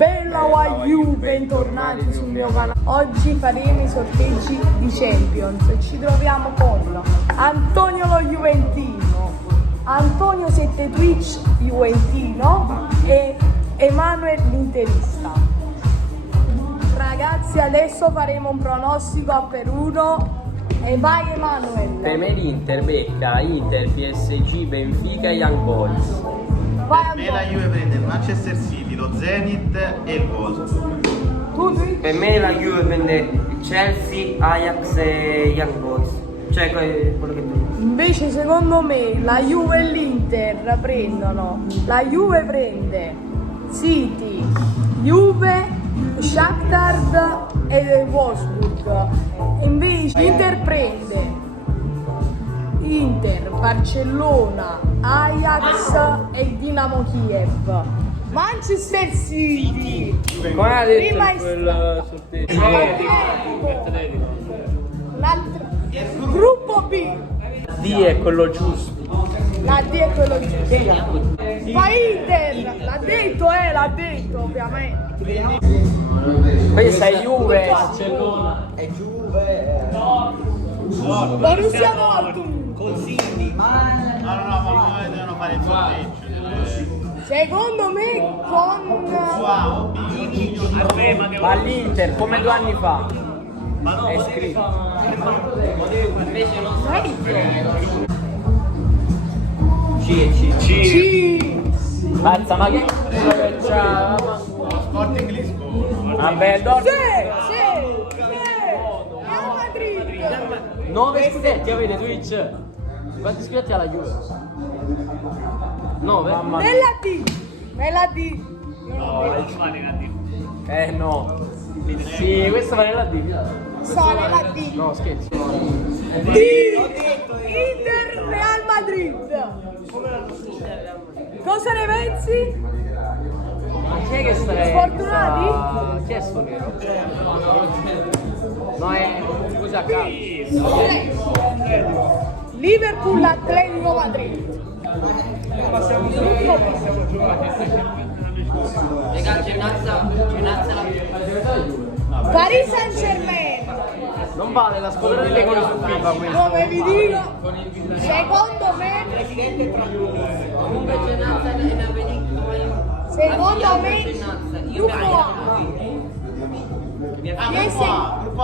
Bella Juve, bentornati sul mio canale. Oggi faremo i sorteggi di Champions. Ci troviamo con Antonio lo Juventino, Antonio 7 Twitch Juventino e Emanuele l'Interista. Ragazzi, adesso faremo un pronostico a per uno. E vai Emanuele. Per me l'Inter becca Inter, PSG, Benfica e Young Boys. Vai Per me la Juve prende il Manchester City, lo Zenit e il Wolfsburg. Tu Twitch? Per me la Juve prende il Chelsea, Ajax e Young Boys. Cioè quello che tu. Invece secondo me la Juve e l'Inter prendono. La Juve prende City, Juve, Shakhtar e Wolfsburg. Invece l'Inter prende Inter, Barcellona, Ajax e Dinamo Kiev. Manchester City. Come ha detto Prima quel sorteggio? Gruppo B. D è quello giusto. La D è quello giusto. Ma Inter, l'ha detto ovviamente. Questa è Juve. Borussia Dortmund. No, ma poi devono fare il sorteggio. Secondo me con Ma l'Inter come 2 anni fa è scritto. C. Mazza, ma che c'ha? Sporting Lisbona. Vabbè, Dortmund. Real Madrid. 9 scudetti avete Twitch? Quanti scudetti ha la Juve? 9? Nella D. No. Sì, questa va nella D. Sono nella D. No, scherzo. D. Inter Real Madrid. Cosa ne pensi? Ma chi è che sta? Sfortunati? Chi è sto nero? No, è scusa a caso. Liverpool Atletico Madrid. Raga, Cenazza la Paris Saint Germain. Non vale la squadra delle cose su FIFA questa. Come vi dico, secondo me comunque Cenazza è una pellicola. Secondo me gruppo A.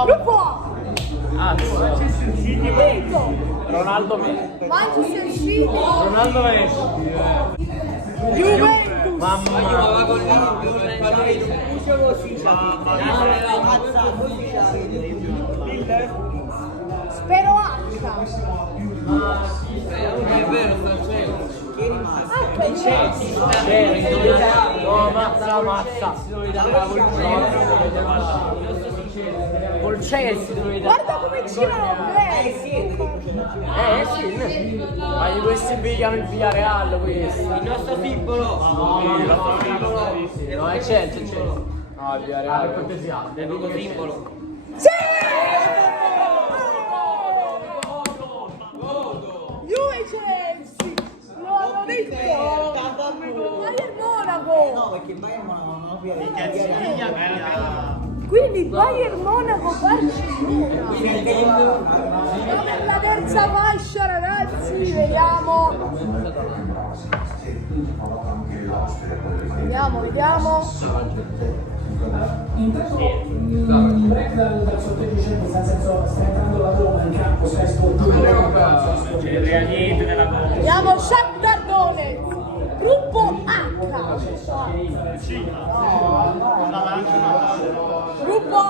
Gruppo A. Ah, tu Detto. Ronaldo Messi. Manchester City. Ronaldo Messi. Juventus. Mamma. con l'Inter Spero H. è vero, Francesco. No, mazza. Col Chelsea dovevi dare. Guarda come girano bene. Sì. Ma di questi pigliano il Villarreal questi. Il nostro piccolo. No, è Chelsea. No, il Villarreal è cortesia. È poco piccolo. Sì! Juve Chelsea. Lo avevo detto. Bayern Monaco. No, perché il Bayern non lo piace. Quindi Bayern Monaco Barcellona. Siamo per la terza fascia ragazzi, vediamo. Vediamo. Vediamo Shakhtar Donetsk. Gruppo H. Gruppo A.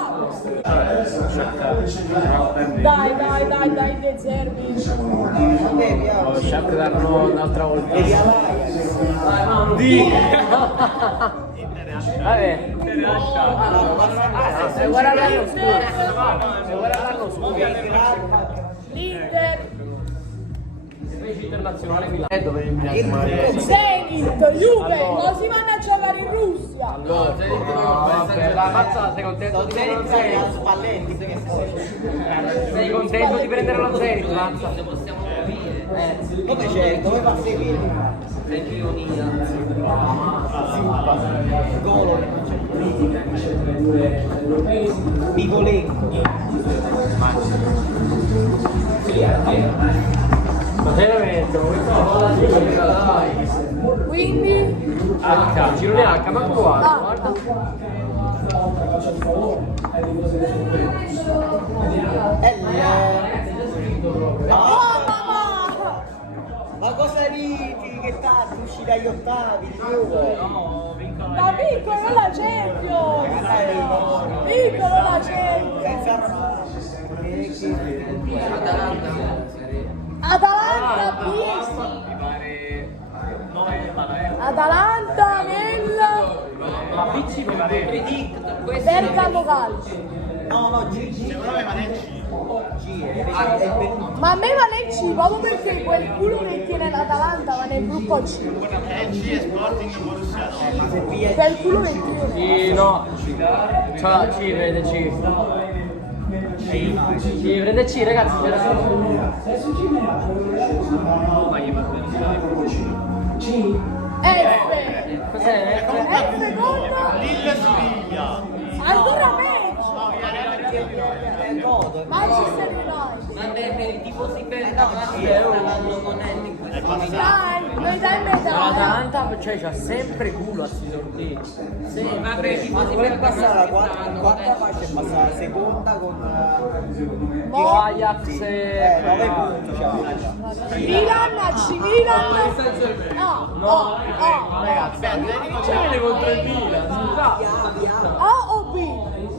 Dai, De Zerbi. Shakhtar no, un'altra volta. Vabbè. Se guarda l'anno scorso. L'Inter. Internazionale Milano. Dove eliminato Zenit, Juve, così vanno a giocare in Russia. allora, vabbè, la mazza, sei contento di prendere lo Zenit? Spalletti, sai che sei? Sei contento di prendere lo Zenit, mazza? Possiamo capire. Dove c'è? Dove va a seguire? Sempre unita. Golo. Picolenco. Ma veramente, Quindi H, girone H, ma guarda. Oh mamma! Ma cosa ridi? Che tanto usci dagli ottavi di nuovo? Ma piccolo la Champions! Piccolo la Champions! Senza Ronaldo. Atalanta, PSG! Atalanta nel Ma PC mi va bene. Bergamo Calcio. No, Gigi. Secondo me Manecci. È venuto. Ma a me va nel C proprio perché quel culo che tiene l'Atalanta va nel gruppo C. C e Sporting Borussia no. Ma se via Quel culo che tiene. Sì, no. Ciao, C, prende C. Sì, prende C, ragazzi. F. Cos'è? F con Lille Siviglia. ancora meglio. è godo. Manchester United. Ma per i tifosi stanno godendo in questo momento. Dai, noi dai metà. L'Atalanta cioè, c'ha sempre culo a sti sorteggi. Ma per i tifosi Vuole passare la quarta fascia e passare la seconda con Ajax 9 punti. Cioè. Milan, AC Milan. No, Ragazzi, vincere contro il Milan, scusate. A o B?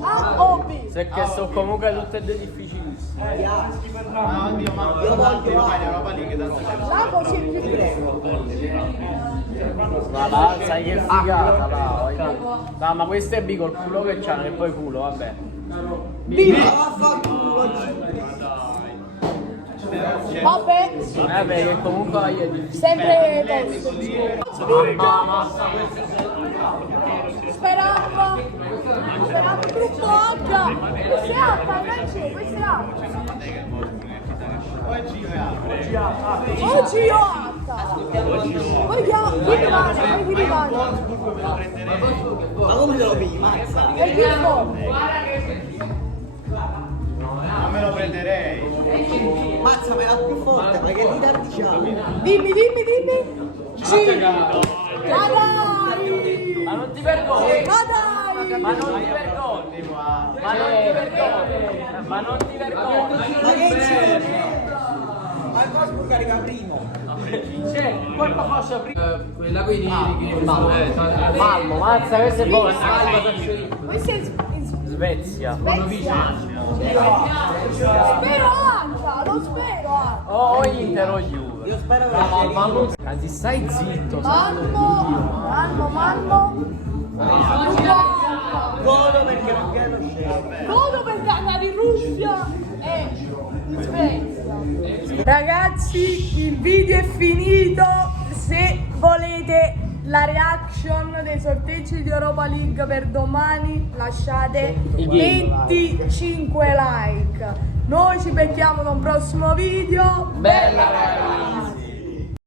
A o B? Se che sto comunque tutte e due difficilissime. Ma oddio, ma io voglio fare Europa League tanto c'è. La così è più prego. Ma là, sai che figata, là. No, ma questo è B col culo che c'hanno e poi culo, vabbè. Vabbè, Vabbè, che comunque la Iedi. sempre tosto. Ma Speravo gruppo H. Questo è H, invece, questo è H. Oggi io H. Poi chi rimane? Poi chi rimane? Ma come te lo pigli? Mazza. E chi forte? Non me lo prenderei. Mazza, ma è la più forte, perché lì da diciamo. Dimmi. G. Ma dai! Ma non ti vergogni! Ma dai! Ma non ti vergogni! Ma non ti vergogni! Ma non ti vergogni! Ma che c'è? Ma il Cosmo carica primo. C'è qualche fascia prima. Quella qui di Malmo, mazza, questo è buono. Questo è in Svezia. Svezia. Spero H, lo spero H. O Inter o Juve. Io spero che Ma non... Anzi, stai zitto. Malmo. godo perché non viene lo scemo. Godo perché andare in Russia e in Svezia. Ragazzi, il video è finito. Se volete la reaction dei sorteggi di Europa League per domani, lasciate 25 like. Noi ci becchiamo da un prossimo video. Bella ragazzi.